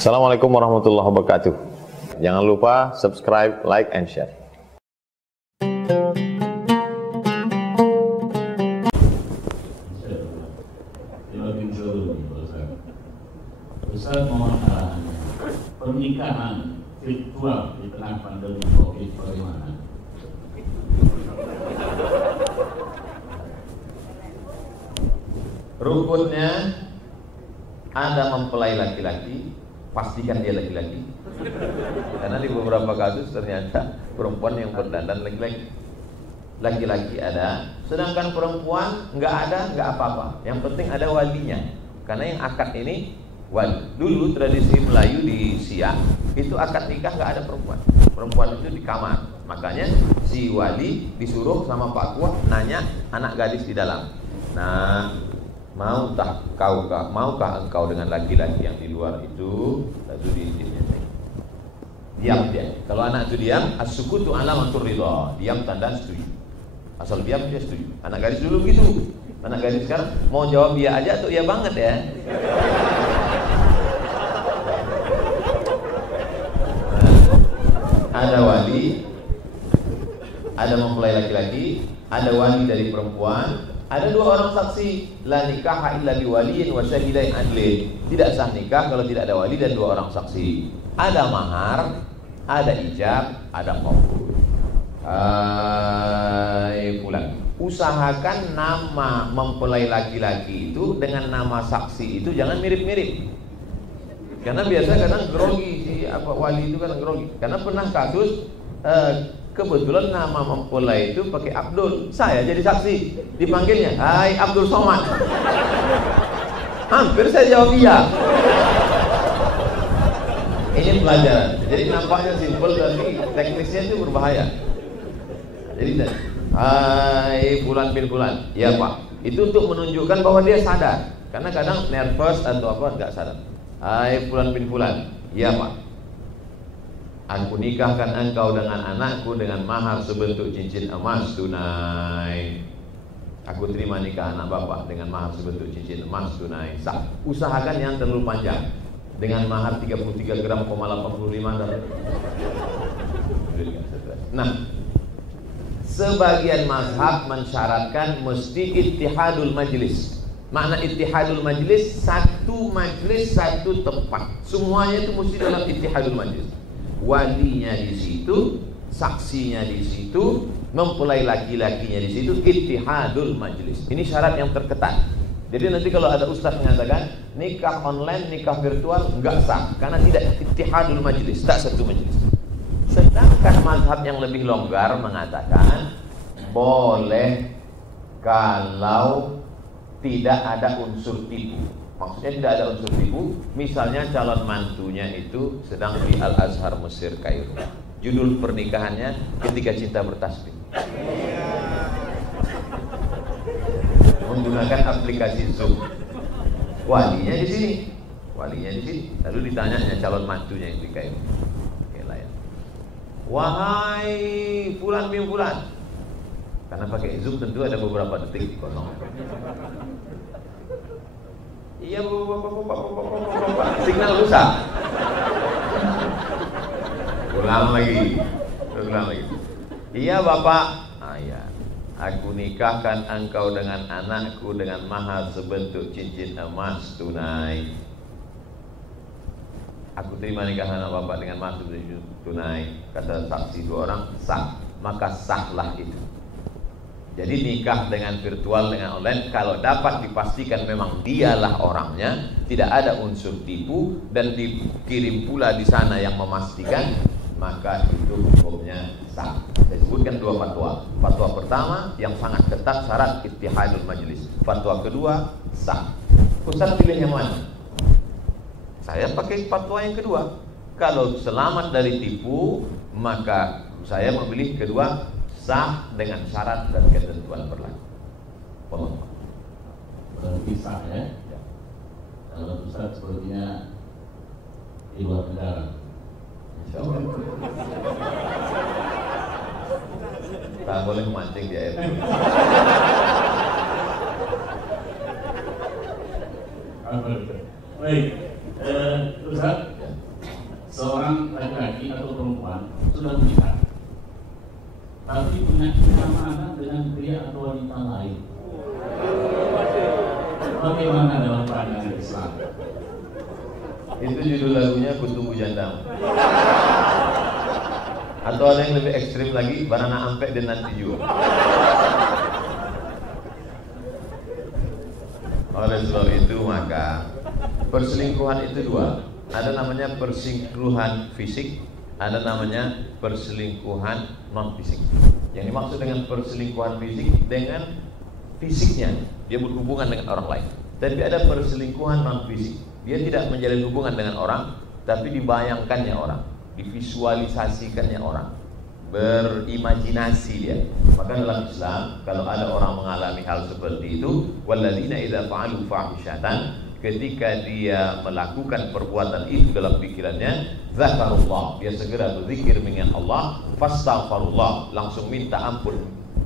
Assalamualaikum warahmatullahi wabarakatuh. Jangan lupa subscribe, like, and share. Ustaz mohon arahannya. Pernikahan virtual di tengah pandemi COVID bagaimana? Rukunnya, Anda mempelai laki-laki, pastikan dia laki-laki. Karena di beberapa kasus ternyata perempuan yang berdandan laki-laki. Laki-laki ada, sedangkan perempuan nggak ada, nggak apa-apa. Yang penting ada walinya. Karena yang akad ini wali. Dulu tradisi Melayu di Siak itu akad nikah nggak ada perempuan. Perempuan itu di kamar. Makanya si wali disuruh sama Pak Kuah nanya anak gadis di dalam. Nah, maukah engkau dengan laki-laki yang di luar itu? Lalu diizinkan. Diam dia. Kalau anak itu diam, as-sukutu alamatur ridha. Diam tanda setuju. Asal diam dia setuju. Anak gadis dulu gitu. Anak gadis sekarang mau jawab iya aja atau iya banget ya. Ada wali, ada mempelai laki-laki, ada wali dari perempuan, ada dua orang saksi. La nikaha illa biwaliyin wa syahidain adlin. Tidak sah nikah kalau tidak ada wali dan dua orang saksi. Ada mahar, ada ijab, ada qabul. Pulang. Usahakan nama mempelai laki-laki itu dengan nama saksi itu jangan mirip-mirip. Karena biasa kadang grogi si wali itu kan grogi. Karena pernah kasus kebetulan nama mempelai itu pakai Abdul. Saya jadi saksi. Dipanggilnya, "Hai Abdul Somad." Hampir saya jawab iya. Ini pelajaran. Jadi nampaknya simpel tapi teknisnya itu berbahaya. Jadi hai Fulan bin Fulan. Ya Pak. Itu untuk menunjukkan bahwa dia sadar. Karena kadang nervous atau apa enggak sadar. Hai Fulan bin Fulan. Ya Pak. Aku nikahkan engkau dengan anakku dengan mahar sebentuk cincin emas tunai. Aku terima nikah anak bapak dengan mahar sebentuk cincin emas tunai. Sah. Usahakan yang terlalu panjang. Dengan mahar 33 gram, 85 dan nah, sebagian mazhab mensyaratkan mesti ittihadul majlis. Makna ittihadul majlis, satu majlis, satu tempat. Semuanya itu mesti dalam ittihadul majlis. Walinya di situ, saksinya di situ, mempelai laki-lakinya di situ, ittihadul majlis. Ini syarat yang terketat. Jadi nanti kalau ada ustaz mengatakan nikah online, nikah virtual enggak sah karena tidak ittihadul majlis, tak satu majlis. Sedangkan mazhab yang lebih longgar mengatakan boleh kalau tidak ada unsur tipu. Maksudnya tidak ada unsur tipu. Misalnya calon mantunya itu sedang di Al-Azhar Mesir Kairo. Judul pernikahannya Ketika Cinta Bertasbih. Menggunakan aplikasi Zoom. Walinya di sini. Walinya di sini. Lalu ditanyanya calon mantunya yang di Kairo. Oke lah ya. Wahai Fulan bin Fulan. Karena pakai Zoom tentu ada beberapa detik kosong. Iya, signal rusak. Ulang lagi. Iya Bapak. Iya. Aku nikahkan engkau dengan anakku dengan mahar sebentuk cincin emas tunai. Aku terima nikah anak bapak dengan mahar sebentuk tunai. Kata saksi dua orang, sah. Maka sahlah itu. Jadi nikah dengan virtual, dengan online, kalau dapat dipastikan memang dialah orangnya, tidak ada unsur tipu dan dikirim pula di sana yang memastikan, maka itu hukumnya sah. Saya sebutkan dua fatwa. Fatwa pertama yang sangat ketat syarat ittihadul majlis. Fatwa kedua sah. Ustaz pilih yang mana? Saya pakai fatwa yang kedua. Kalau selamat dari tipu, maka saya memilih kedua, sah dengan syarat dan ketentuan berlaku. Berarti sah ya? Kalau Ustaz sepertinya di luar negara. Insyaallah. Tak boleh memancing di air. Baik, Ustaz, seorang laki-laki atau perempuan sudah menikah, tapi punya kenyamanan dengan pria atau wanita lain. Bagaimana dalam pandangan Islam? Itu judul lagunya Kutunggu Janda. Atau ada yang lebih ekstrim lagi, Banana Ampek dan Nanti Juga. Oleh sebab itu maka perselingkuhan itu dua. Ada namanya perselingkuhan fisik, ada namanya perselingkuhan non fisik. Yang dimaksud dengan perselingkuhan fisik dengan fisiknya dia berhubungan dengan orang lain. Tapi ada perselingkuhan non fisik. Dia tidak menjalin hubungan dengan orang, tapi dibayangkannya orang, divisualisasikannya orang, berimajinasi dia. Maka dalam Islam kalau ada orang mengalami hal seperti itu, walladzina idza fa'alu fahishatan, ketika dia melakukan perbuatan itu dalam pikirannya, zakarullah, dia segera berzikir mengingat Allah, fastaghfirullah, langsung minta ampun.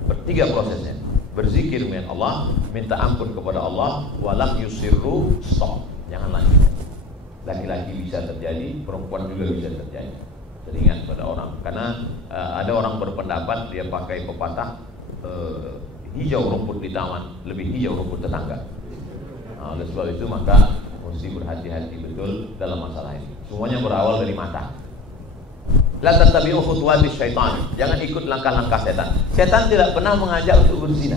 Bertiga prosesnya. Berzikir mengingat Allah, minta ampun kepada Allah, walam yusirru, stop, jangan lanjut. Laki-laki bisa terjadi, perempuan juga bisa terjadi. Teringat pada orang, karena ada orang berpendapat dia pakai pepatah hijau rumput di taman lebih hijau rumput tetangga. Oleh sebab itu maka mesti berhati-hati betul dalam masalah ini. Semuanya berawal dari mata. La tattabi'u khutuwati syaitan. Jangan ikut langkah-langkah setan. Setan tidak pernah mengajak untuk berzina,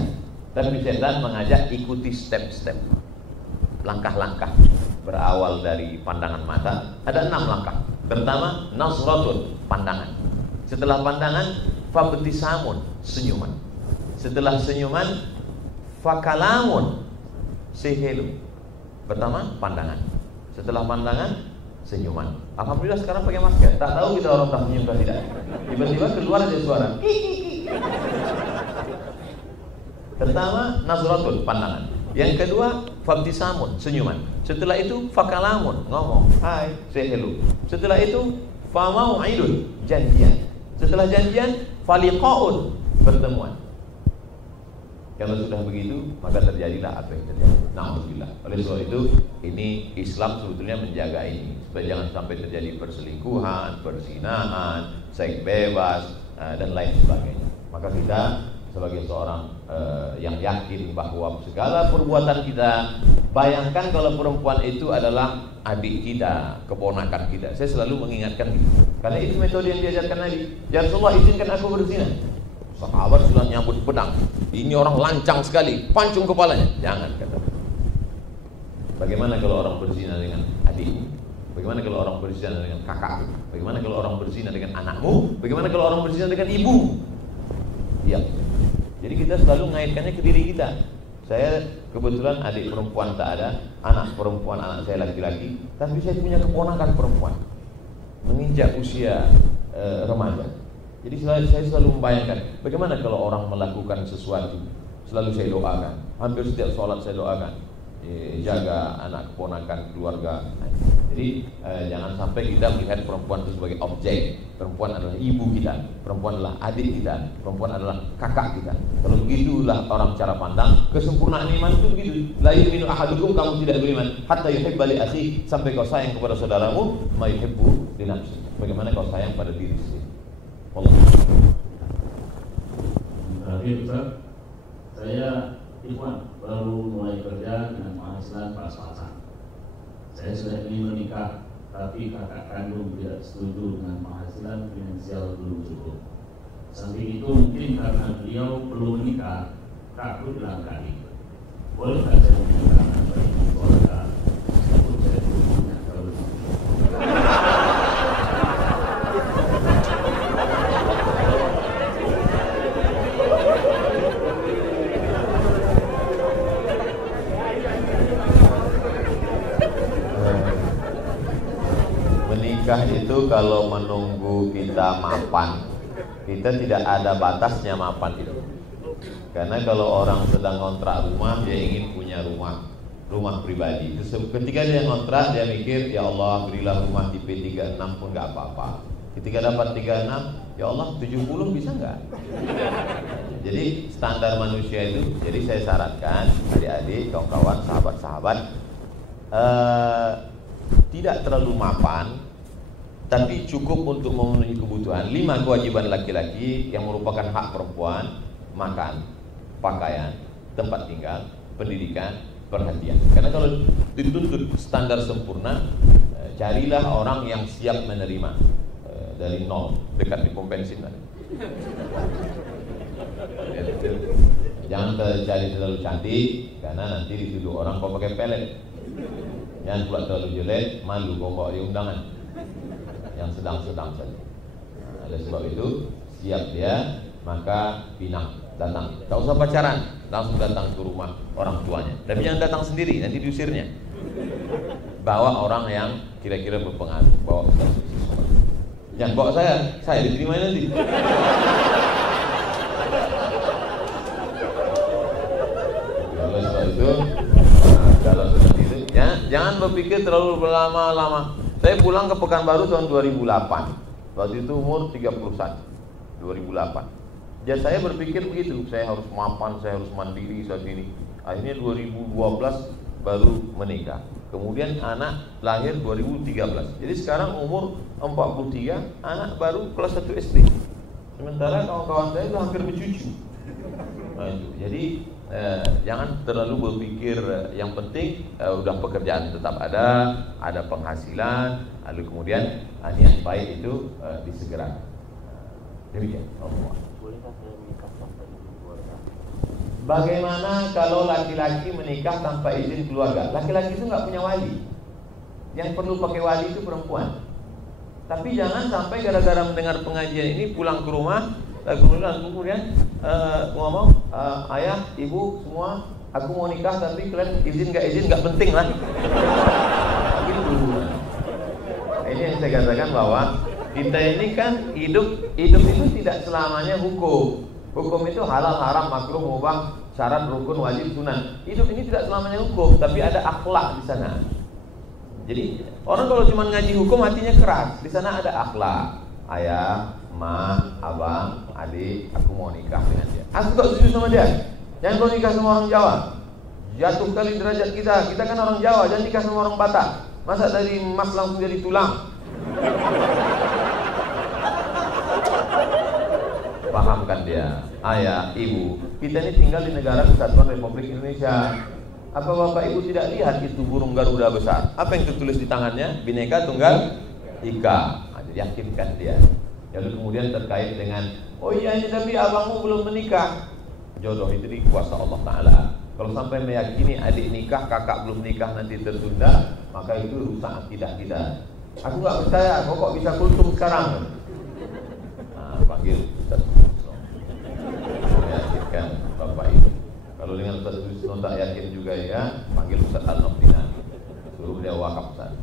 tapi setan mengajak ikuti step-step, langkah-langkah. Berawal dari pandangan mata. Ada 6 langkah. Pertama, nasratun, pandangan. Setelah pandangan, fabtisamun, senyuman. Setelah senyuman, fakalamun, say hello. Pertama, pandangan. Setelah pandangan, senyuman. Alhamdulillah sekarang pakai masker. Tak tahu kita orang tak senyum atau tidak. Tiba-tiba keluar ada suara. Pertama, nasratun, pandangan. Yang kedua, fabtisamun, senyuman. Setelah itu, fakalamun, ngomong, hai, say hello. Setelah itu, famau'idun, janjian. Setelah janjian, faliqa'un, pertemuan. Kalau sudah begitu, maka terjadilah apa yang terjadi. Alhamdulillah. Oleh sebab itu, ini Islam sebetulnya menjaga ini supaya jangan sampai terjadi perselingkuhan, perzinahan, seks bebas, dan lain sebagainya. Maka kita sebagai seorang yang yakin bahwa segala perbuatan kita, bayangkan kalau perempuan itu adalah adik kita, keponakan kita. Saya selalu mengingatkan itu, karena itu metode yang diajarkan Nabi. Ya Rasulullah, izinkan aku berzina. Sahabat sudah nyambut pedang. Ini orang lancang sekali, pancung kepalanya. Jangan, kata. Bagaimana kalau orang berzina dengan adikmu? Bagaimana kalau orang berzina dengan kakak? Bagaimana kalau orang berzina dengan anakmu? Bagaimana kalau orang berzina dengan ibu? Iya. Jadi kita selalu mengaitkannya ke diri kita. Saya kebetulan adik perempuan tak ada, anak perempuan anak saya laki-laki, tapi saya punya keponakan perempuan menginjak usia remaja. Jadi saya selalu membayangkan bagaimana kalau orang melakukan sesuatu. Selalu saya doakan, hampir setiap sholat saya doakan, jaga anak keponakan keluarga. Jadi jangan sampai kita melihat perempuan itu sebagai objek. Perempuan adalah ibu kita, perempuan adalah adik kita, perempuan adalah kakak kita. Kalau begitulah orang cara pandang, kesempurnaan iman itu begitu. La yu'minu ahadukum, kamu tidak beriman hatta yuhibba li akhi, sampai kau sayang kepada saudaramu ma yuhibbu li nafsi, bagaimana kau sayang pada diri sendiri. Allah. Terakhir Ustaz, saya Ikhwan baru mulai kerja dengan penghasilan pas-pasan. Saya sudah ingin menikah, tapi kakak kandung tidak setuju dengan penghasilan finansial belum cukup. Samping itu mungkin karena beliau belum menikah, takut langkah itu. Bolehkah saya menikahkan bagi keluarga? Takut saya belum punya kalau menikah itu kalau menunggu kita mapan, kita tidak ada batasnya mapan itu. Karena kalau orang sedang kontrak rumah, dia ingin punya rumah pribadi. Ketika dia kontrak, dia mikir, ya Allah berilah rumah tipe 36 pun gak apa-apa. Ketika dapat 36, ya Allah 70 bisa gak? Jadi standar manusia itu. Jadi saya syaratkan adik-adik, kawan-kawan, sahabat-sahabat, tidak terlalu mapan, tapi cukup untuk memenuhi kebutuhan. 5 kewajiban laki-laki yang merupakan hak perempuan: makan, pakaian, tempat tinggal, pendidikan, perhatian. Karena kalau dituntut standar sempurna, carilah orang yang siap menerima dari nol, dekat di pom bensin. Jangan cari terlalu cantik, karena nanti dituduh orang kau pakai pelet. Jangan pula terlalu jelek, malu kau bawa di undangan. Yang sedang-sedang saja. Oleh sebab itu, siap dia, maka pinang, datang. Tak usah pacaran, langsung datang ke rumah orang tuanya. Tapi jangan datang sendiri, nanti diusirnya. Bawa orang yang kira-kira berpengaruh, bawa ustaz. Jangan bawa saya diterima nanti. Oleh sebab itu, kalau seperti itu, ya, jangan berpikir terlalu berlama-lama. Saya pulang ke Pekanbaru tahun 2008. Waktu itu umur 31. 2008. Ya saya berpikir begitu, saya harus mapan, saya harus mandiri saat ini. Akhirnya 2012 baru menikah. Kemudian anak lahir 2013. Jadi sekarang umur 43, anak baru kelas 1 SD. Sementara kawan-kawan saya itu hampir bercucu. Nah, itu. Jadi jangan terlalu berpikir, yang penting udah pekerjaan tetap ada penghasilan, lalu kemudian niat baik itu disegerakan. Demikian. Bagaimana kalau laki-laki menikah tanpa izin keluarga? Laki-laki itu nggak punya wali. Yang perlu pakai wali itu perempuan. Tapi jangan sampai gara-gara mendengar pengajian ini pulang ke rumah, kemudian ngomong, ayah, ibu semua, aku mau nikah tapi kalian izin nggak penting lah. Gitu. Ini yang saya katakan bahwa kita ini kan hidup itu tidak selamanya hukum. Hukum itu halal, haram, makruh, mubah, syarat, rukun, wajib, sunnah. Hidup ini tidak selamanya hukum, tapi ada akhlak di sana. Jadi orang kalau cuma ngaji hukum hatinya keras, di sana ada akhlak. Ayah, ma, abang, adik, aku mau nikah dengan dia. Aku tak setuju sama dia. Jangan kau nikah sama orang Jawa. Jatuh kali derajat kita. Kita kan orang Jawa, jangan nikah sama orang Batak. Masa dari emas langsung jadi tulang? Pahamkan dia, ayah, ibu, kita ini tinggal di negara Kesatuan Republik Indonesia. Apa bapak ibu tidak lihat itu burung Garuda besar? Apa yang tertulis di tangannya? Bhinneka Tunggal Ika. Yakinkan dia. Lalu kemudian terkait dengan, oh iya ini tapi abangmu belum menikah. Jodoh itu di kuasa Allah Ta'ala. Kalau sampai meyakini adik nikah, kakak belum nikah nanti tertunda, maka itu rusak akidah kita. Aku nggak percaya, kok bisa kultum sekarang? Nah, panggil Ustaz Susno, meyakinkan bapak itu. Kalau dengan Ustaz Susno tak yakin juga ya, panggil Ustaz Al-Nofina, suruh dia wakaf Ustaz.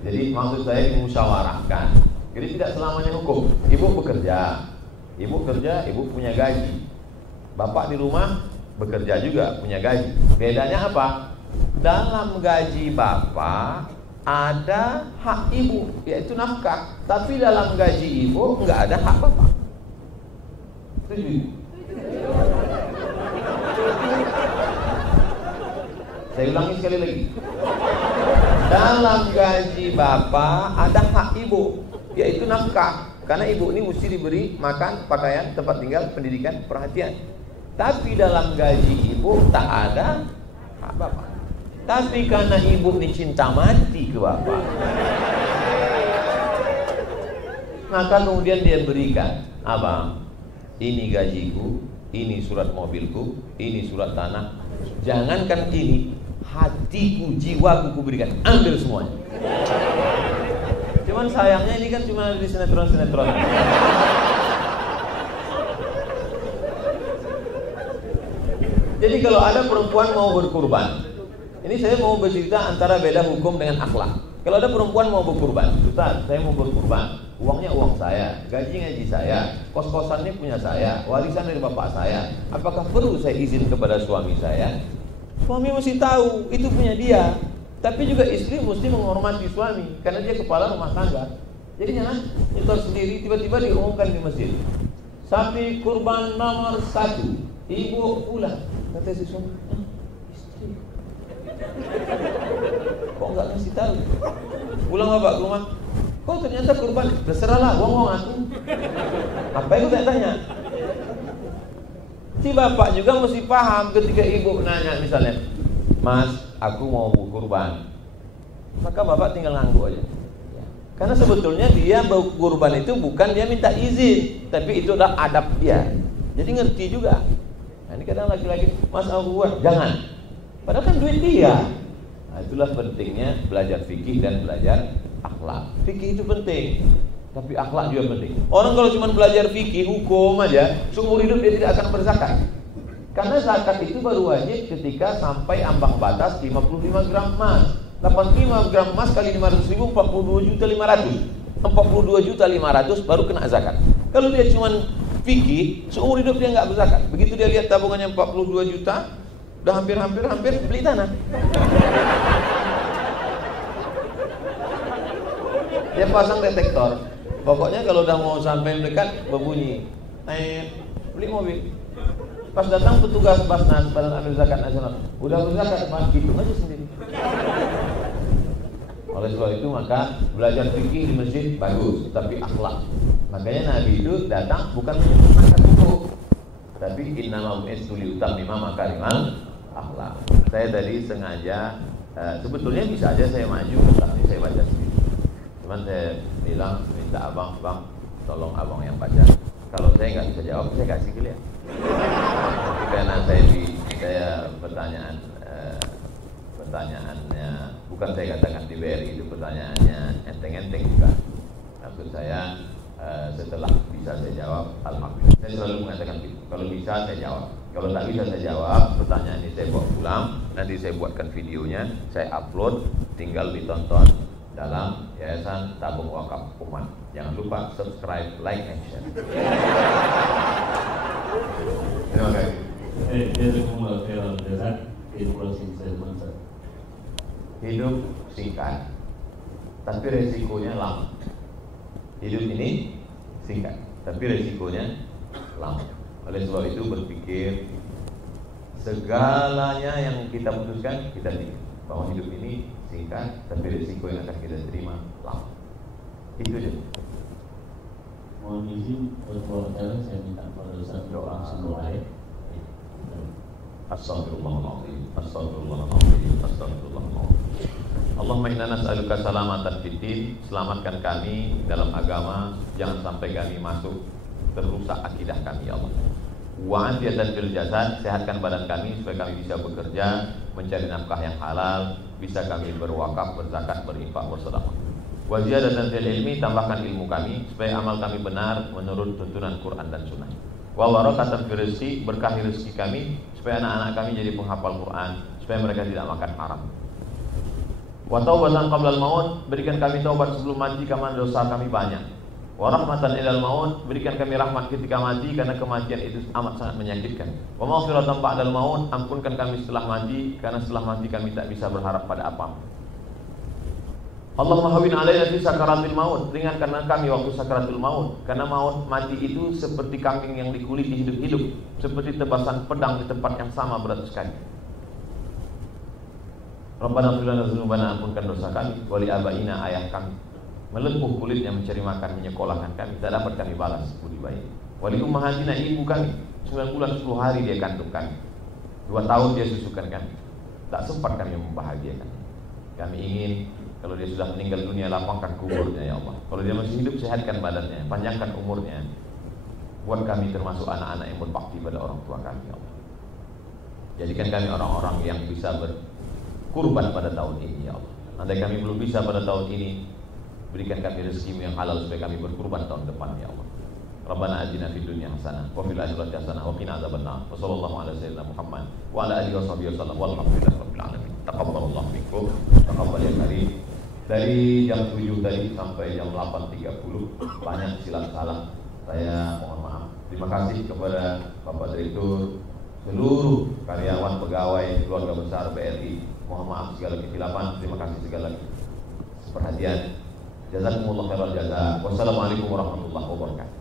Jadi maksud saya dimusyawarahkan. Jadi tidak selamanya hukum. Ibu bekerja, ibu punya gaji. Bapak di rumah bekerja juga punya gaji. Bedanya apa? Dalam gaji bapak ada hak ibu, yaitu nafkah. Tapi dalam gaji ibu enggak ada hak bapak. Setuju? Saya ulangi sekali lagi. Dalam gaji bapak ada hak ibu, yaitu nafkah. Karena ibu ini mesti diberi makan, pakaian, tempat tinggal, pendidikan, perhatian. Tapi dalam gaji ibu tak ada hak bapak. Tapi karena ibu ini cinta mati ke bapak, maka kemudian dia berikan, abang, ini gajiku, ini surat mobilku, ini surat tanah. Jangankan ini, hatiku, jiwaku kuberikan, ambil semuanya. Cuman sayangnya ini kan cuma ada di sinetron-sinetron. Jadi kalau ada perempuan mau berkurban, ini saya mau bercerita antara beda hukum dengan akhlak. Kalau ada perempuan mau berkurban, Ustaz, saya mau berkurban, uangnya uang saya, gaji saya, kos-kosannya punya saya, warisan dari bapak saya. Apakah perlu saya izin kepada suami saya? Suami mesti tahu itu punya dia. Tapi juga istri mesti menghormati suami, karena dia kepala rumah tangga. Jadi jangan nyetor sendiri, tiba-tiba diumumkan di masjid, sapi kurban nomor 1, ibu pulang. Kata si suami, istri kok nggak ngasih tahu? Pulang bapak ke rumah, kok ternyata kurban? Terserahlah, bohong aku. Apa yang saya tanya? Si bapak juga mesti paham ketika ibu nanya misalnya, Mas, aku mau kurban. Maka bapak tinggal ngangguk aja. Karena sebetulnya dia kurban itu bukan dia minta izin, tapi itu adalah adab dia. Jadi ngerti juga. Nah, ini kadang laki-laki, Mas aku buat, jangan. Padahal kan duit dia. Nah, itulah pentingnya belajar fikih dan belajar akhlak. Fikih itu penting, tapi akhlak juga penting. Orang kalau cuma belajar fikih, hukum aja, seumur hidup dia tidak akan berzakat. Karena zakat itu baru wajib ketika sampai ambang batas 55 gram emas. 85 gram emas kali 500 ribu, 42.500. 42.500 baru kena zakat. Kalau dia cuma fikih, seumur hidup dia nggak berzakat. Begitu dia lihat tabungannya 42 juta, udah hampir beli tanah. Dia pasang detektor. Pokoknya kalau udah mau sampai dekat berbunyi, beli mobil. Pas datang petugas Basnas, Badan Amil Zakat Nasional, udah berzakat, Mas, gitu aja sendiri. Oleh sebab itu maka belajar fikih di masjid bagus, tapi akhlak. Makanya Nabi itu datang bukan menyempurnakan hukum, tapi innama bu'itsu liutammima makarimal akhlak. Saya tadi sengaja sebetulnya bisa aja saya maju, tapi saya baca sendiri. Cuman saya bilang minta abang, bang, tolong abang yang baca. Kalau saya nggak bisa jawab, saya kasih ke dia. Karena saya pertanyaannya bukan saya katakan di BRI, itu pertanyaannya enteng-enteng juga. Maksud saya setelah bisa saya jawab, alhamdulillah. Saya selalu mengatakan gitu. Kalau bisa saya jawab. Kalau tak bisa saya jawab, pertanyaan ini saya bawa pulang. Nanti saya buatkan videonya, saya upload, tinggal ditonton dalam Yayasan Tabung Wakaf Umat. Jangan lupa subscribe, like, and share. Terima kasih. Hidup singkat, tapi resikonya lama. Hidup ini singkat, tapi resikonya lama. Oleh sebab itu berpikir segalanya yang kita putuskan kita pikir bahwa hidup ini singkat, tapi resiko yang akan kita terima lama. Itu aja. Mohon izin berdoa, saya minta kepada Ustaz doa semua ayat. Astagfirullahaladzim, astagfirullahaladzim, astagfirullahaladzim. Allahumma inna nas'aluka salamatan fiddin, selamatkan kami dalam agama, jangan sampai kami masuk terusak akidah kami ya Allah. Wa afiatan fil jasad, sehatkan badan kami supaya kami bisa bekerja, mencari nafkah yang halal, bisa kami berwakaf, berzakat, berinfak, bersedekah. Wa ziyadatan fil ilmi, tambahkan ilmu kami supaya amal kami benar menurut tuntunan Quran dan Sunnah. Wa barakatan fil rizqi, berkahi rezeki kami supaya anak-anak kami jadi penghafal Quran, supaya mereka tidak makan haram. Wa taubatan qabla al-maut, berikan kami taubat sebelum mati karena dosa kami banyak. Wa rahmatan ilal maut, berikan kami rahmat ketika mati karena kematian itu amat sangat menyakitkan. Wa maghfiratan ba'dal maut, ampunkan kami setelah mati karena setelah mati kami tak bisa berharap pada apa. Allahumma hawwin 'alaina fi sakaratil maut, ringankan kami waktu sakaratul maut, karena maut mati itu seperti kambing yang dikuliti hidup-hidup, seperti tebasan pedang di tempat yang sama berat sekali. Rabbana ighfir lana dzunubana, ampunkan dosa kami, wa li abaina, ayah kami melepuh kulitnya mencari makan, menyekolahkan kami, tak dapat kami balas budi baik. Wa li ummahatina, ibu kami 9 bulan 10 hari dia kandung kami, 2 tahun dia susukan kami, tak sempat kami membahagiakan. Kami ingin kalau dia sudah meninggal dunia, lapangkan kuburnya ya Allah. Kalau dia masih hidup, sehatkan badannya, panjangkan umurnya. Buat kami termasuk anak-anak yang berbakti pada orang tua kami ya Allah. Jadikan kami orang-orang yang bisa berkurban pada tahun ini ya Allah. Andai kami belum bisa pada tahun ini, berikan kami rezeki yang halal supaya kami berkurban tahun depan ya Allah. Rabbana atina fid dunya hasanah wa fil akhirati hasanah wa qina adzabannar. Wa sallallahu ala sayyidina Muhammad wa ala alihi washabihi wasallam. Walhamdulillahi rabbil alamin. Taqabbalallahu minkum. Taqabbal ya karim. Dari jam 7 tadi sampai jam 8.30 banyak silap salah. Saya mohon maaf. Terima kasih kepada Bapak Direktur, seluruh karyawan, pegawai, keluarga besar BRI. Mohon maaf segala kesilapan. Terima kasih segala perhatian. Jazakumullah khairal jazaa. Wassalamualaikum warahmatullahi wabarakatuh.